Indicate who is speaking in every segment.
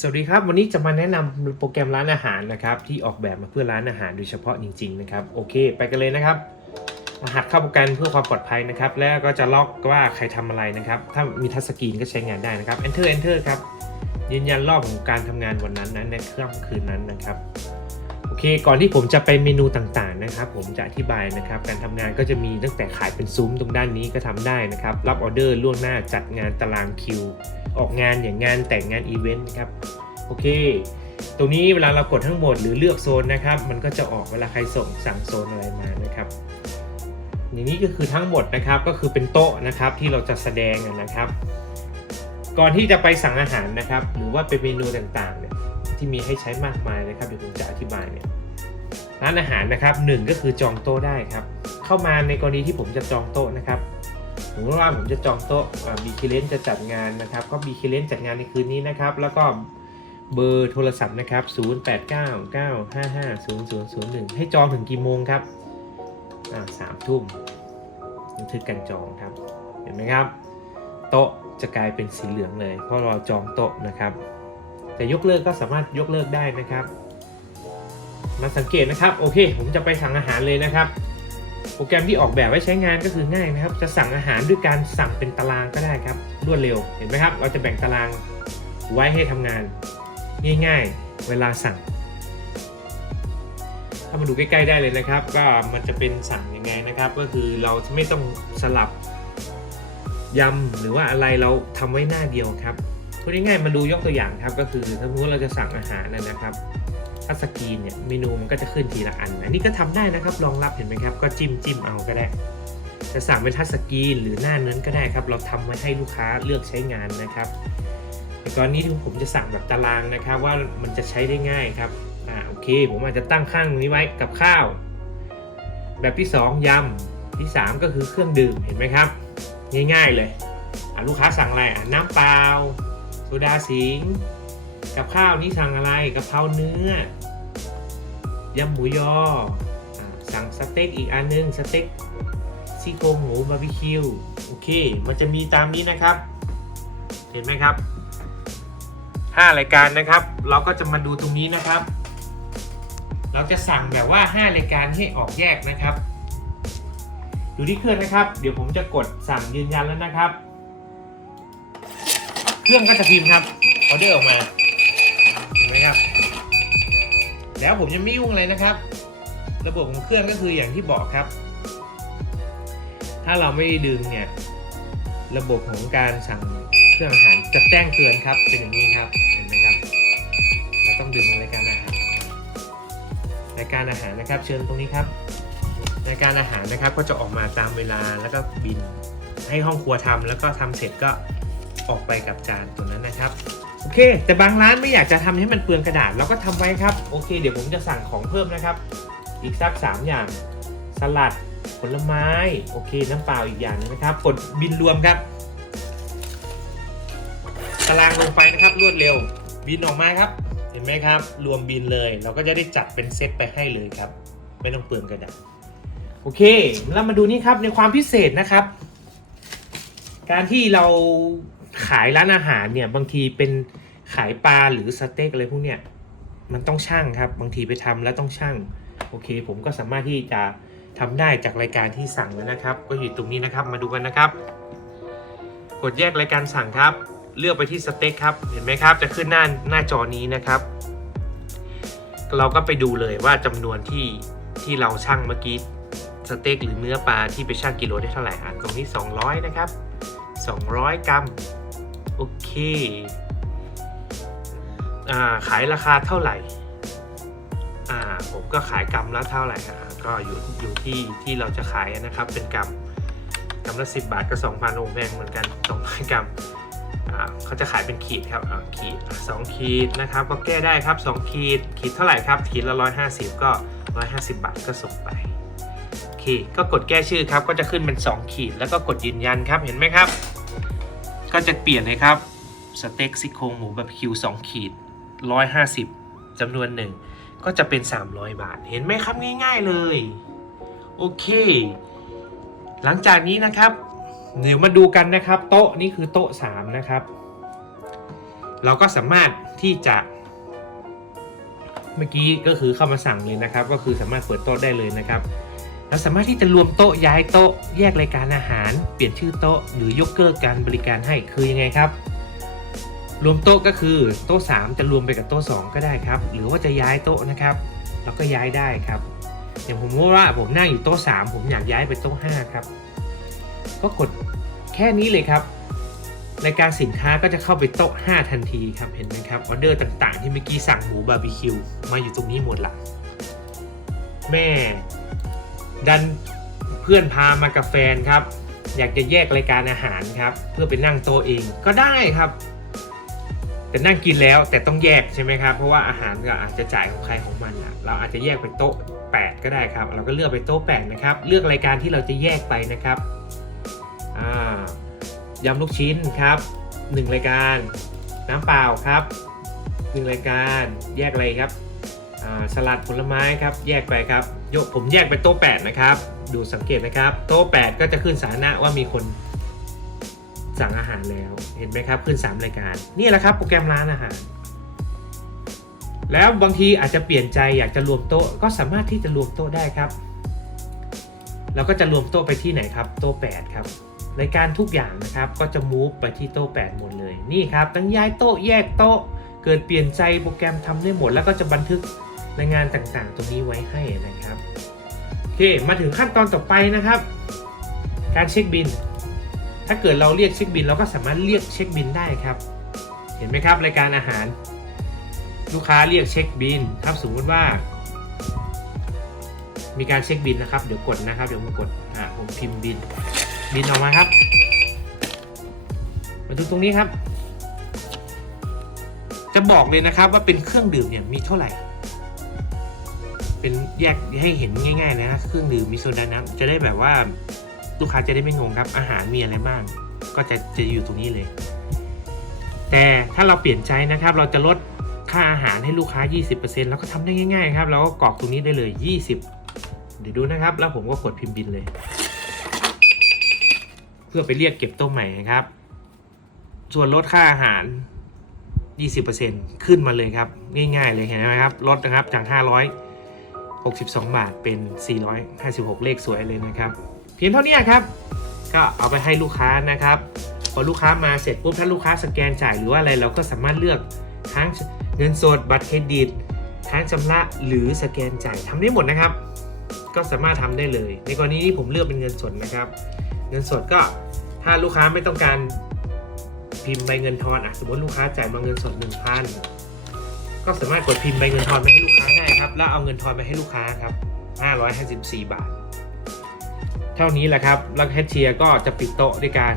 Speaker 1: สวัสดีครับ วันนี้จะมาแนะนำโปรแกรมร้านอาหารนะครับ ที่ออกแบบมาเพื่อร้านอาหารโดยเฉพาะจริง ๆ นะครับ โอเค ไปกันเลยนะครับรหัสเข้าโปรแกรมเพื่อความปลอดภัยนะครับ แล้วก็จะล็อกว่าใครทำอะไรนะครับ ถ้ามีทัชสกรีนก็ใช้งานได้นะครับ enter enter ครับยืนยันรอบของการทำงานวันนั้นนั้นในเครื่องคืนนั้นนะครับ เคก่อนที่ผมจะไปเมนูต่างๆนะครับผมจะอธิบายนะครับการทำงานก็จะมีตั้งแต่ขายเป็นซุ้มตรงด้านนี้ก็ทำได้นะครับรับออเดอร์ล่วงหน้าจัดงานตารางคิว ออกงานอย่างงานแต่งงานอีเวนต์นะครับโอเค ตรงนี้เวลาเรากดทั้งหมดหรือเลือกโซนนะครับ มันก็จะออกเวลาใครส่งสั่งโซนอะไรมานะครับอย่างนี้ก็คือทั้งหมดนะครับก็คือเป็นโต๊ะนะครับที่เราจะแสดงนะครับ ก่อนที่จะไปสั่งอาหารนะครับ หรือว่าเป็นเมนูต่างๆเนี่ย ที่มีให้ใช้มากมายนะครับเดี๋ยวผมจะอธิบายเนี่ยร้านอาหารนะครับหนึ่งก็คือจองโต๊ะได้ครับ เข้ามาในกรณีที่ผมจะจองโต๊ะนะครับสมว่าผมจะจองโต๊ะบีคิเลนจะจัดงานนะครับ ก็บีคิเลนจัดงานในคืนนี้นะครับ แล้วก็เบอร์โทรศัพท์นะครับ 0899550001 ให้จองถึงกี่โมงครับอ่าสามทุ่มบันทึกการจองครับ เห็นไหมครับ โต๊ะจะกลายเป็นสีเหลืองเลย เพราะเราจองโต๊ะนะครับ แต่ยกเลิกก็สามารถยกเลิกได้นะครับ มาสังเกตนะครับ โอเค ผมจะไปสั่งอาหารเลยนะครับ โปรแกรมที่ออกแบบไว้ใช้งานก็คือง่ายนะครับ จะสั่งอาหารด้วยการสั่งเป็นตารางก็ได้ครับ รวดเร็ว เห็นไหมครับ เราจะแบ่งตารางไว้ให้ทำงาน ง่ายๆ เวลาสั่ง ถ้ามาดูใกล้ๆได้เลยนะครับก็มันจะเป็นสั่งยังไงนะครับ ก็คือเราไม่ต้องสลับยำหรือว่าอะไรเราทำไว้หน้าเดียวครับ พูดง่ายๆมาดูยกตัวอย่างครับก็คือถ้าสมมติเราจะสั่งอาหารนะครับถ้าสกรีนเนี่ยเมนูมันก็จะขึ้นทีละอันอันนี้ก็ทำได้นะครับรองรับเห็นไหมครับ ก็จิ้มจิ้มเอาก็ได้ จะสั่งเป็นทัชสกรีนหรือหน้านั้นก็ได้ครับ เราทำไว้ให้ลูกค้าเลือกใช้งานนะครับในกรณีที่ผมจะสั่งแบบตารางนะครับ ว่ามันจะใช้ได้ง่ายครับอ่าโอเค ผมอาจจะตั้งข้างตรงนี้ไว้กับข้าว แบบที่ 2ยำที่ 3 ก็คือเครื่องดื่มเห็นไหมครับ ง่าย ๆเลยอะลูกค้าสั่งอะไรอะน้ำเปล่า โซดาสิงกับข้าวนี่สั่งอะไรกะเพราเนื้อยำหมูยออสั่งสเต็กอีกอันนึงสเต็กซี่โครงหมูบาร์บีคิวโอเค มันจะมีตามนี้นะครับ เห็นไหมครับ5รายการนะครับ เราก็จะมาดูตรงนี้นะครับ เราจะสั่งแบบว่า 5 รายการให้ออกแยกนะครับ ดูที่เครื่องนะครับ เดี๋ยวผมจะกดสั่งยืนยันแล้วนะครับ เครื่องก็จะพิมพ์ครับออเดอร์ออกมาเห็นไหมครับ แล้วผมจะไม่ยุ่งเลยนะครับ ระบบของเครื่องก็คืออย่างที่บอกครับ ถ้าเราไม่ดึงเนี่ย ระบบของการสั่งเครื่องอาหารจะแจ้งเตือนครับ เป็นอย่างนี้ครับ เห็นไหมครับ เราต้องดึงรายการอาหารรายการอาหารนะครับ เชิญตรงนี้ครับรายการอาหารนะครับก็จะออกมาตามเวลาแล้วก็บินให้ห้องครัวทำแล้วก็ทำเสร็จก็ ออกไปกับจานตัวนั้นนะครับโอเค แต่บางร้านไม่อยากจะทำให้มันเปลืองกระดาษเราก็ทำไว้ครับโอเค เดี๋ยวผมจะสั่งของเพิ่มนะครับ อีกสักสามอย่างสลัดผลไม้โอเค น้ำเปล่าอีกอย่างหนึงนะครับ กดบินรวมครับตารางลงไปนะครับรวดเร็ว บินออกมาครับ เห็นไหมครับ รวมบินเลย เราก็จะได้จัดเป็นเซตไปให้เลยครับ ไม่ต้องเปลืองกระดาษโอเคเรามาดูนี่ครับในความพิเศษนะครับ การที่เรา ขายร้านอาหารเนี่ยบางทีเป็นขายปลาหรือสเต็กอะไรพวกเนี้ยมันต้องช่างครับบางทีไปทำแล้วต้องช่างโอเค ผมก็สามารถที่จะทำได้จากรายการที่สั่งแล้วนะครับ ก็อยู่ตรงนี้นะครับมาดูกันนะครับ กดแยกรายการสั่งครับ เลือกไปที่สเต็กครับเห็นไหมครับ จะขึ้นหน้าหน้าจอนี้นะครับ เราก็ไปดูเลยว่าจำนวนที่ที่เราช่างเมื่อกี้สเต็กหรือเนื้อปลาที่ไปช่างกิโลได้เท่าไหร่อะตรงนี้ 200 นะครับ 200 กรัม โอเคอ่าขายราคาเท่าไหร่อ่าผมก็ขายกรัมละเท่าไหร่อ่าก็อยู่อยู่ที่ที่เราจะขายนะครับเป็นกรัมกรัมละ10 บาทก็2,000โอแพงเหมือนกัน200กรัมอ่าเขาจะขายเป็นขีดครับอ่าขีดสองขีดนะครับก็แก้ได้ครับ 2 ขีดขีดเท่าไหร่ครับขีดละ150 ก็ 150 บาทก็ส่งไปโอเคก็กดแก้ชื่อครับก็จะขึ้นเป็น 2 ขีดแล้วก็กดยืนยันครับเห็นไหมครับ ก็จะเปลี่ยนเลยครับสเต็กซี่โครงหมูบาร์บีคิว2ขีด 150จำนวนหนึ่งก็จะเป็น 300 บาท เห็นไหมครับง่ายๆเลย โอเค หลังจากนี้นะครับ เดี๋ยวมาดูกันนะครับ โต๊ะนี่คือโต๊ะ 3 นะครับ เราก็สามารถที่จะ เมื่อกี้ก็คือเข้ามาสั่งเลยนะครับ ก็คือสามารถเปิดโต๊ะได้เลยนะครับ เราสามารถที่จะรวมโต๊ะย้ายโต๊ะแยกรายการอาหาร เปลี่ยนชื่อโต๊ะหรือยกเลิกการบริการให้คือยังไงครับรวมโต๊ะก็คือโต๊ะ 3 จะรวมไปกับโต๊ะ 2 ก็ได้ครับ หรือว่าจะย้ายโต๊ะนะครับเราก็ย้ายได้ครับอย่างผมว่าผมนั่งอยู่โต๊ะ 3 ผมอยากย้ายไปโต๊ะ 5 ครับ ก็กดแค่นี้เลยครับรายการสินค้าก็จะเข้าไปโต๊ะ 5 ทันทีครับเห็นไหมครับออเดอร์ต่างๆ ที่เมื่อกี้สั่งหมูบาร์บีคิวมาอยู่ตรงนี้หมดละแม่ ดันเพื่อนพามากับแฟนครับ อยากจะแยกรายการอาหารครับ เพื่อไปนั่งโต๊ะเองก็ได้ครับ แต่นั่งกินแล้วแต่ต้องแยกใช่ไหมครับ เพราะว่าอาหารก็อาจจะจ่ายของใครของมันอะเราอาจจะแยกไปโต๊ะ 8 ก็ได้ครับ เราก็เลือกไปโต๊ะ8นะครับเลือกรายการที่เราจะแยกไปนะครับอ่ายำลูกชิ้นครับ 1 รายการ น้ำเปล่าครับ 1 รายการแยกอะไรครับ สลัดผลไม้ครับแยกไปครับยกผมแยกไปโต๊ะ8นะครับ ดูสังเกตนะครับ โต๊ะ8ก็จะขึ้นสานะว่ามีคนสั่งอาหารแล้วเห็นไหมครับ ขึ้น 3 รายการ นี่แหละครับโปรแกรมร้านอาหาร แล้วบางทีอาจจะเปลี่ยนใจอยากจะรวมโต๊ะก็สามารถที่จะรวมโต๊ะได้ครับเราก็จะรวมโต๊ะไปที่ไหนครับ โต๊ะ8ครับรายการทุกอย่างนะครับก็จะมูฟไปที่โต๊ะ8หมดเลยนี่ครับตั้งย้ายโต๊ะแยกโต๊ะเกิดเปลี่ยนใจโปรแกรมทำได้หมด แล้วก็จะบันทึก รายงานต่างๆ ตรงนี้ไว้ให้นะครับโอเคมาถึงขั้นตอนต่อไปนะครับ การเช็คบิน ถ้าเกิดเราเรียกเช็คบิน เราก็สามารถเรียกเช็คบินได้ครับ เห็นไหมครับรายการอาหาร ลูกค้าเรียกเช็คบินครับสมมติว่า มีการเช็คบินนะครับเดี๋ยวกดนะครับเดี๋ยวผมกดอ่าผมพิมพ์บินบินออกมาครับมาดูตรงนี้ครับ จะบอกเลยนะครับว่าเป็นเครื่องดื่มเนี่ยมีเท่าไหร่ เป็นแยกให้เห็นง่าย ๆ นะเครื่องดื่มมีโซดาน้ำจะได้แบบว่าลูกค้าจะได้ไม่งงครับอาหารมีอะไรบ้าง ก็จะจะอยู่ตรงนี้เลย แต่ถ้าเราเปลี่ยนใจนะครับ เราจะลดค่าอาหารให้ลูกค้า 20%แล้วก็ทำได้ง่าย ๆ ครับเราก็กรอกตรงนี้ได้เลย 20 เดี๋ยวดูนะครับ แล้วผมก็กดพิมพ์บินเลย เพื่อไปเรียกเก็บโต๊ะใหม่ครับ ส่วนลดค่าอาหาร 20%ขึ้นมาเลยครับ ง่าย ๆ เลยเห็นไหมครับลดนะครับจาก 62 บาทเป็น 456 เลขสวยเลยนะครับ เพียงเท่านี้ครับ ก็เอาไปให้ลูกค้านะครับ พอลูกค้ามาเสร็จปุ๊บถ้าลูกค้าสแกนจ่ายหรือว่าอะไรเราก็สามารถเลือกทั้งเงินสดบัตรเครดิตทั้งชำระหรือสแกนจ่ายทำได้หมดนะครับ ก็สามารถทำได้เลย ในกรณีที่ผมเลือกเป็นเงินสดนะครับ เงินสดก็ถ้าลูกค้าไม่ต้องการพิมพ์ใบเงินทอนอะสมมติลูกค้าจ่ายมาเงินสด 1,000 ก็สามารถกดพิมพ์ใบเงินทอนไปให้ลูกค้าได้ครับ แล้วเอาเงินทอนไปให้ลูกค้าครับ 554 บาท เท่านี้แหละครับ แล้วแคชเชียร์ก็จะปิดโต๊ะด้วยการ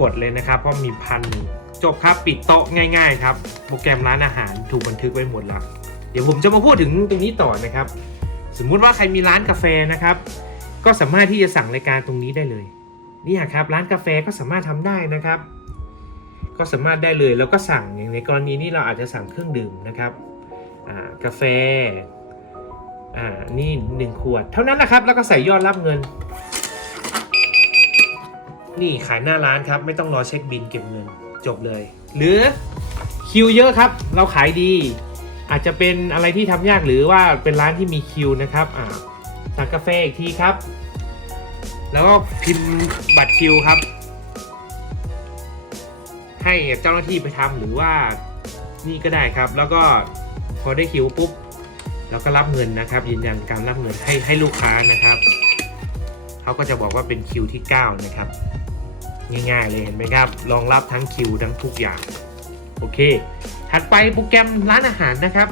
Speaker 1: กดเลยนะครับ เพราะมีพันจบครับปิดโต๊ะง่าย ๆ ครับ โปรแกรมร้านอาหารถูกบันทึกไว้หมดแล้ว เดี๋ยวผมจะมาพูดถึงตรงนี้ต่อนะครับ สมมุติว่าใครมีร้านกาแฟนะครับ ก็สามารถที่จะสั่งรายการตรงนี้ได้เลยนี่ครับร้านกาแฟก็สามารถทำได้นะครับ ก็สามารถได้เลยแล้วก็สั่งอย่างในกรณีนี้เราอาจจะสั่งเครื่องดื่มนะครับกาแฟอ่านี่หนึ่งขวด เท่านั้นแหละครับ แล้วก็ใส่ยอดรับเงิน นี่ขายหน้าร้านครับไม่ต้องรอเช็คบินเก็บเงินจบเลย หรือคิวเยอะครับ เราขายดี อาจจะเป็นอะไรที่ทำยากหรือว่าเป็นร้านที่มีคิวนะครับอ่าสั่งกาแฟอีกทีครับ แล้วก็พิมพ์บัตรคิวครับ ให้เจ้าหน้าที่ไปทำหรือว่านี่ก็ได้ครับ แล้วก็พอได้คิวปุ๊บเราก็รับเงินนะครับ ยืนยันการรับเงินให้ให้ลูกค้านะครับเขาก็จะบอกว่าเป็นคิวที่ 9 นะครับ ง่ายๆเลยเห็นไหมครับรองรับทั้งคิวทั้งทุกอย่างโอเค ถัดไปโปรแกรมร้านอาหารนะครับ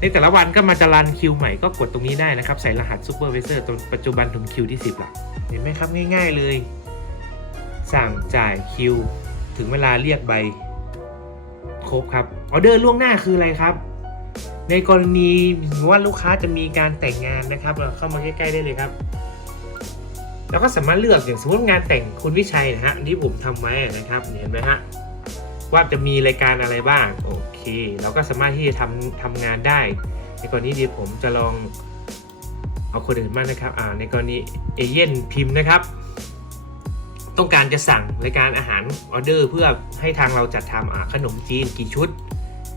Speaker 1: ในแต่ละวันก็มาจะรันคิวใหม่ก็กดตรงนี้ได้นะครับ ใส่รหัสซูเปอร์เวเซอร์ตัวปัจจุบันถึงคิวที่ 10ละเห็นไหมครับง่าย ๆเลย สั่งจ่ายคิว ถึงเวลาเรียกใบครบครับออเดอร์ล่วงหน้าคืออะไรครับ ในกรณีว่าลูกค้าจะมีการแต่งงานนะครับ เราเข้ามาใกล้ๆได้เลยครับเราก็สามารถเลือกอย่างสมมติงานแต่งคุณวิชัยนะฮะนที่ผมทำไว้นะครับเห็นไหมฮะว่าจะมีรายการอะไรบ้างโอเค เราก็สามารถที่จะทำทำงานได้ ในกรณีเดียวผมจะลองเอาคนอื่นมานะครับอ่าในกรณีเอเย่นพิมพ์นะครับ ต้องการจะสั่งรายการอาหารออเดอร์ เพื่อให้ทางเราจัดทำขนมจีนกี่ชุด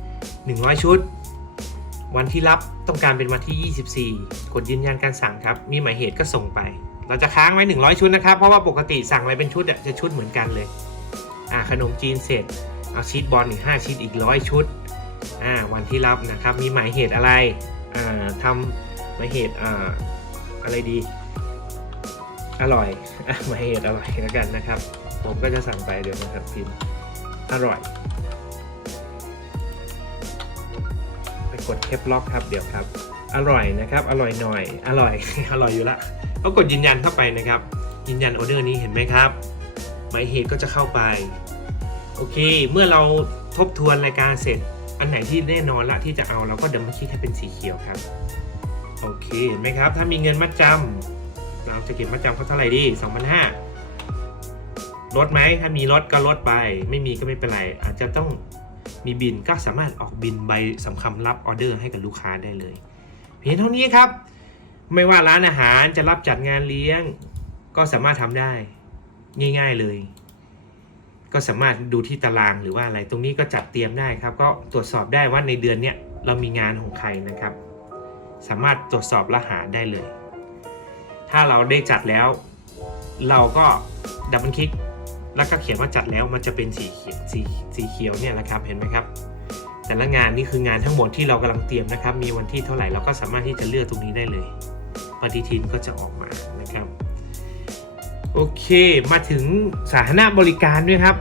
Speaker 1: 100 ชุด วันที่รับต้องการเป็นวันที่ 24 กดยืนยันการสั่งครับ มีหมายเหตุก็ส่งไป เราจะค้างไว้ 100 ชุดนะครับ เพราะว่าปกติสั่งอะไรเป็นชุดจะชุดเหมือนกันเลยอ่าขนมจีนเสร็จ เอาชีสบอลอีก5ชีสอีก100ชุดอ่าวันที่รับนะครับ มีหมายเหตุอะไรอ่าทำหมายเหตุอ่าอะไรดี อร่อยอะหมายเหตุอร่อยแล้วกันนะครับ ผมก็จะสั่งไปเดี๋ยวนะครับพิมพ์อร่อย ไปกดเคปล็อกครับเดี๋ยวครับ อร่อยนะครับ อร่อยหน่อย อร่อย อร่อยอยู่ละก็กดยืนยันเข้าไปนะครับ ยืนยันออเดอร์นี้เห็นไหมครับ หมายเหตุก็จะเข้าไป โอเค เมื่อเราทบทวนรายการเสร็จ อันไหนที่แน่นอนละที่จะเอาเราก็ดับมาคลิกให้เป็นสีเขียวครับ โอเคเห็นไหมครับ ถ้ามีเงินมัดจำ เราจะเก็บมัดจำเขาเท่าไหร่ดี2,500ลดไหมถ้ามีลดก็ลดไป ไม่มีก็ไม่เป็นไร อาจจะต้องมีบินก็สามารถออกบินใบสำคัญรับออเดอร์ให้กับลูกค้าได้เลยเพียงเท่านี้ครับ ไม่ว่าร้านอาหารจะรับจัดงานเลี้ยง ก็สามารถทำได้ง่าย ๆเลย ก็สามารถดูที่ตารางหรือว่าอะไรตรงนี้ก็จัดเตรียมได้ครับ ก็ตรวจสอบได้ว่าในเดือนเนี้ยเรามีงานของใครนะครับ สามารถตรวจสอบและหาได้เลย ถ้าเราได้จัดแล้ว เราก็ดับเบิลคลิกแล้วก็เขียนว่าจัดแล้วมันจะเป็นสีเขียวสีสีเขียวเนี่ยนะครับเห็นไหมครับ แต่ละงานนี่คืองานทั้งหมดที่เรากำลังเตรียมนะครับ มีวันที่เท่าไหร่เราก็สามารถที่จะเลือกตรงนี้ได้เลยปฏิทินก็จะออกมานะครับ โอเคมาถึงสาธารณบริการด้วยครับ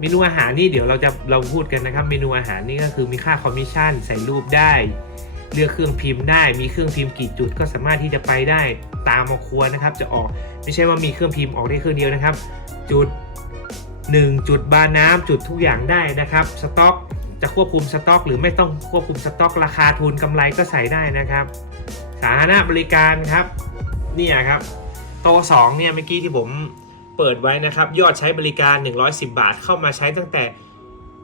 Speaker 1: เมนูอาหารนี่เดี๋ยวเราจะเราพูดกันนะครับ เมนูอาหารนี่ก็คือมีค่าคอมมิชชั่นใส่รูปได้ เลือกเครื่องพิมพ์ได้ มีเครื่องพิมพ์กี่จุดก็สามารถที่จะไปได้ตามมาครัวนะครับ จะออกไม่ใช่ว่ามีเครื่องพิมพ์ออกได้เครื่องเดียวนะครับ จุด 1 จุดบาร์น้ำจุดทุกอย่างได้นะครับสต็อกจะควบคุมสต็อก หรือไม่ต้องควบคุมสต็อก ราคาทุนกำไรก็ใส่ได้นะครับ สาธารณบริการครับเนี่ยครับโตะสองเนี่ยเมื่อกี้ที่ผมเปิดไว้นะครับ ยอดใช้บริการ 110 บาทเข้ามาใช้ตั้งแต่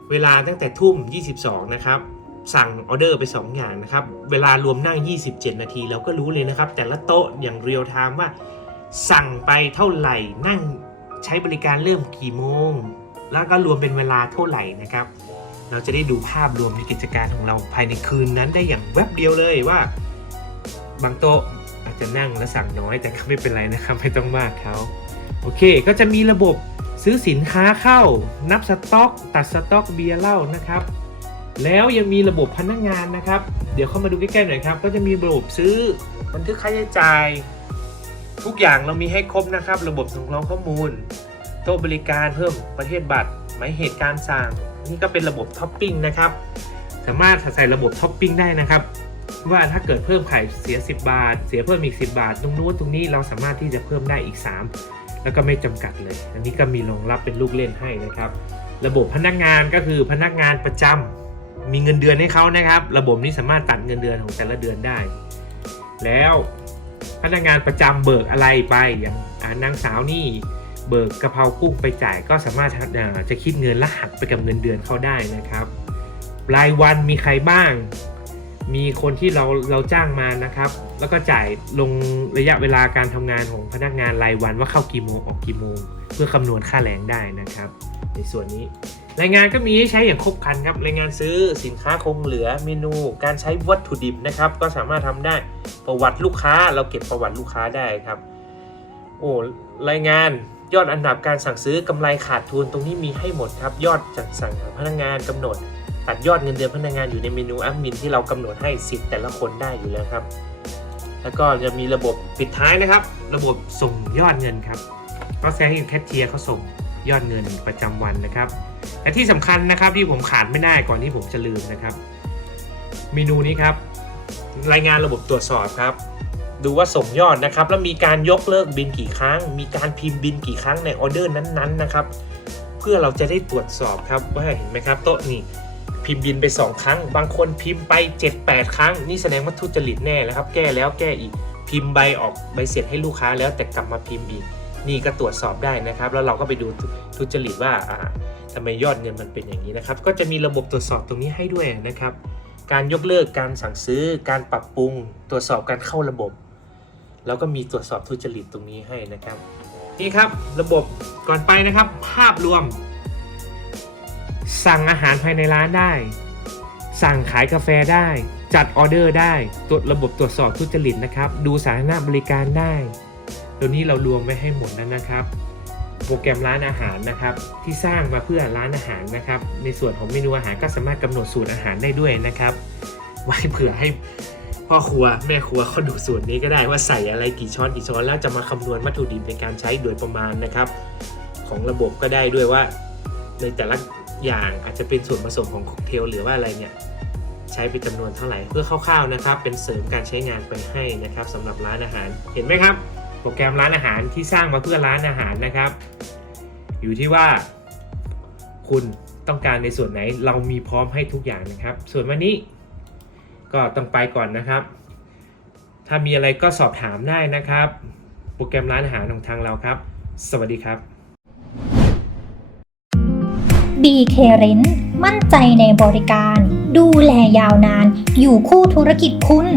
Speaker 1: เวลาตั้งแต่ทุ่ม 22 นะครับ สั่งออเดอร์ไป 2 อย่างนะครับ เวลารวมนั่ง 27 นาที เราก็รู้เลยนะครับ แต่ละโต๊ะอย่างเรียลไทม์ว่า สั่งไปเท่าไหร่นั่งใช้บริการเริ่มกี่โมง แล้วก็รวมเป็นเวลาเท่าไหร่นะครับ เราจะได้ดูภาพรวมในกิจการของเราภายในคืนนั้นได้อย่างแวบเดียวเลยว่า บางโต๊ะอาจจะนั่งและสั่งน้อยแต่ก็ไม่เป็นไรนะครับ ไม่ต้องมากเขาโอเค ก็จะมีระบบซื้อสินค้าเข้า นับสต็อก ตัดสต็อกเบียร์เหล้านะครับ แล้วยังมีระบบพนักงานนะครับ เดี๋ยวเข้ามาดูใกล้ๆหน่อยครับ ก็จะมีระบบซื้อบันทึกค่าใช้จ่าย ทุกอย่างเรามีให้ครบนะครับ ระบบสำรองข้อมูล โต๊ะบริการเพิ่มประเทศบัตร หมายเหตุการสั่งนี่ก็เป็นระบบท็อปปิ้งนะครับ สามารถใส่ระบบท็อปปิ้งได้นะครับ ว่าถ้าเกิดเพิ่มไข่เสีย 10 บาท เสียเพิ่มอีก 10 บาท ตรงนู้นตรงนี้เราสามารถที่จะเพิ่มได้อีก 3 แล้วก็ไม่จำกัดเลย อันนี้ก็มีรองรับเป็นลูกเล่นให้นะครับ ระบบพนักงานก็คือพนักงานประจำ มีเงินเดือนให้เขานะครับ ระบบนี้สามารถตัดเงินเดือนของแต่ละเดือนได้ แล้วพนักงานประจำเบิกอะไรไปอย่างานางสาวนี่เบิกกระเพรากุ้งไปจ่ายก็สามารถจะคิดเงินและหักไปกับเงินเดือนเขาได้นะครับรายวันมีใครบ้าง มีคนที่เราเราจ้างมานะครับ แล้วก็จ่ายลงระยะเวลาการทำงานของพนักงานรายวันว่าเข้ากี่โมงออกกี่โมง เพื่อคำนวณค่าแรงได้นะครับ ในส่วนนี้ รายงานก็มีให้ใช้อย่างครบครันครับ รายงานซื้อสินค้าคงเหลือเมนู การใช้วัตถุดิบนะครับ ก็สามารถทำได้ประวัติลูกค้าเราเก็บประวัติลูกค้าได้ครับ โอ้รายงานยอดอันดับการสั่งซื้อกำไรขาดทุนตรงนี้มีให้หมดครับ ยอดจากสั่งของพนักงานกำหนด ตัดยอดเงินเดือนพนักงานอยู่ในเมนูแอดมินที่เรากำหนดให้สิทธิ์แต่ละคนได้อยู่แล้วครับ แล้วก็จะมีระบบปิดท้ายนะครับ ระบบส่งยอดเงินครับ ก็แซงให้แคชเชียร์เขาส่งยอดเงินประจำวันนะครับ และที่สำคัญนะครับที่ผมขาดไม่ได้ก่อนที่ผมจะลืมนะครับ เมนูนี้ครับ รายงานระบบตรวจสอบครับ ดูว่าส่งยอดนะครับ แล้วมีการยกเลิกบินกี่ครั้ง มีการพิมพ์บินกี่ครั้งในออเดอร์นั้นๆนะครับ เพื่อเราจะได้ตรวจสอบครับว่าเห็นไหมครับโต๊ะนี่พิมพ์บินไป 2 ครั้ง บางคนพิมพ์ไป 7-8 ครั้ง นี่แสดงว่าทุจริตแน่แล้วครับ แก้แล้วแก้อีก พิมพ์ใบออกใบเสร็จให้ลูกค้าแล้วแต่กลับมาพิมพ์อีก นี่ก็ตรวจสอบได้นะครับ แล้วเราก็ไปดูทุจริตว่า ทำไมยอดเงินมันเป็นอย่างนี้นะครับ ก็จะมีระบบตรวจสอบตรงนี้ให้ด้วยนะครับ การยกเลิกการสั่งซื้อ การปรับปรุง ตรวจสอบการเข้าระบบ แล้วก็มีตรวจสอบทุจริตตรงนี้ให้นะครับ นี่ครับระบบก่อนไปนะครับ ภาพรวม สั่งอาหารภายในร้านได้ สั่งขายกาแฟได้ จัดออเดอร์ได้ตรวจระบบตรวจสอบทุจริตนะครับ ดูสาธารณบริการได้ ตัวนี้เรารวมไว้ให้หมดแล้วนะครับ โปรแกรมร้านอาหารนะครับ ที่สร้างมาเพื่อร้านอาหารนะครับ ในส่วนของเมนูอาหารก็สามารถกำหนดสูตรอาหารได้ด้วยนะครับ ไว้เผื่อให้พ่อครัวแม่ครัวเขาดูสูตรนี้ก็ได้ว่าใส่อะไรกี่ช้อนกี่ช้อนแล้วจะมาคำนวณวัตถุดิบในการใช้โดยประมาณนะครับ ของระบบก็ได้ด้วยว่า ในแต่ละอย่างอาจจะเป็นส่วนผสมของค็อกเทลหรือว่าอะไรเนี่ยใช้เป็นจำนวนเท่าไหร่เพื่อคร่าวๆนะครับ เป็นเสริมการใช้งานไปให้นะครับสำหรับร้านอาหารเห็นไหมครับ โปรแกรมร้านอาหารที่สร้างมาเพื่อร้านอาหารนะครับ อยู่ที่ว่า คุณต้องการในส่วนไหนเรามีพร้อมให้ทุกอย่างนะครับ ส่วนวันนี้ก็ต้องไปก่อนนะครับ ถ้ามีอะไรก็สอบถามได้นะครับ โปรแกรมร้านอาหารของทางเราครับ สวัสดีครับ
Speaker 2: BK Rent มั่นใจในบริการ ดูแลยาวนาน อยู่คู่ธุรกิจคุณ